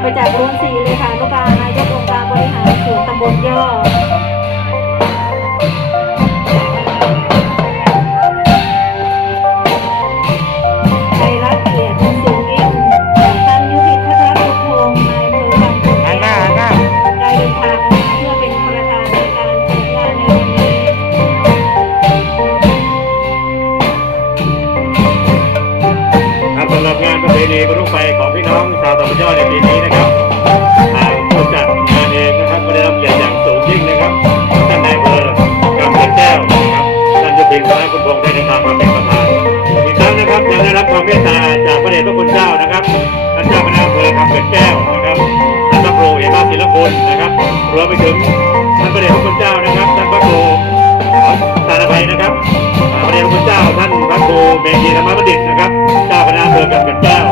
ไปแจกษ์โนสีเลยค่ะลูกค้าี่น้องชาวตะบนยอดในปีนี้นะครับทางผู้จัดงานเองนะครับก็ได้รับเกียรติอย่างสูงยิ่งนะครับท่านนายเบอร์กำเนิดแก้วนะครับท่านยุพินพระคุณพงษ์ได้เดินทางมาเป็นประธานอีกครั้งนะครับยังได้รับความเมตตาจากพระเดชพระคุณเจ้านะครับท่านเจ้าคณะอำเภอกำเนิดแก้วนะครับท่านพระครูเอกศิลปุลนะครับรวมไปถึงท่านพระเดชพระคุณเจ้านะครับท่านพระครูสารภัยนะครับพระเดชพระคุณเจ้าท่านพระครูเมธีธรรมบัณฑิตนะครับเจ้าคณะอำเภอกำเนิดแก้ว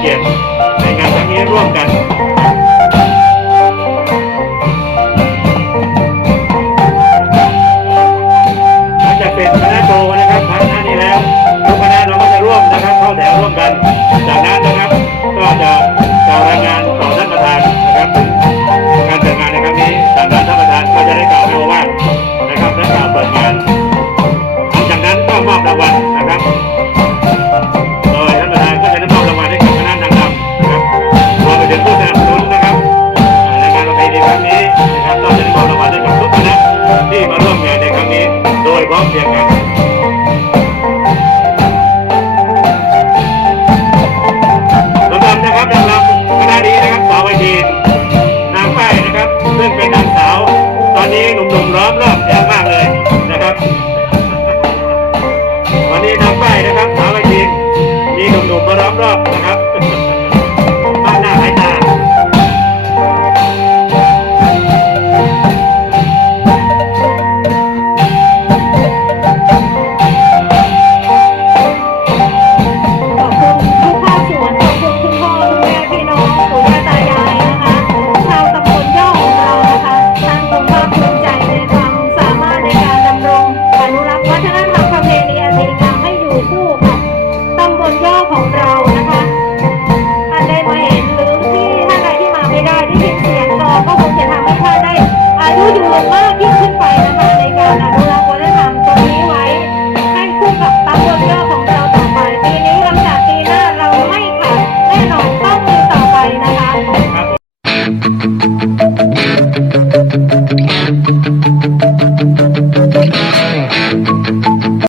เกียรติในงานครั้งนี้ร่วมกัน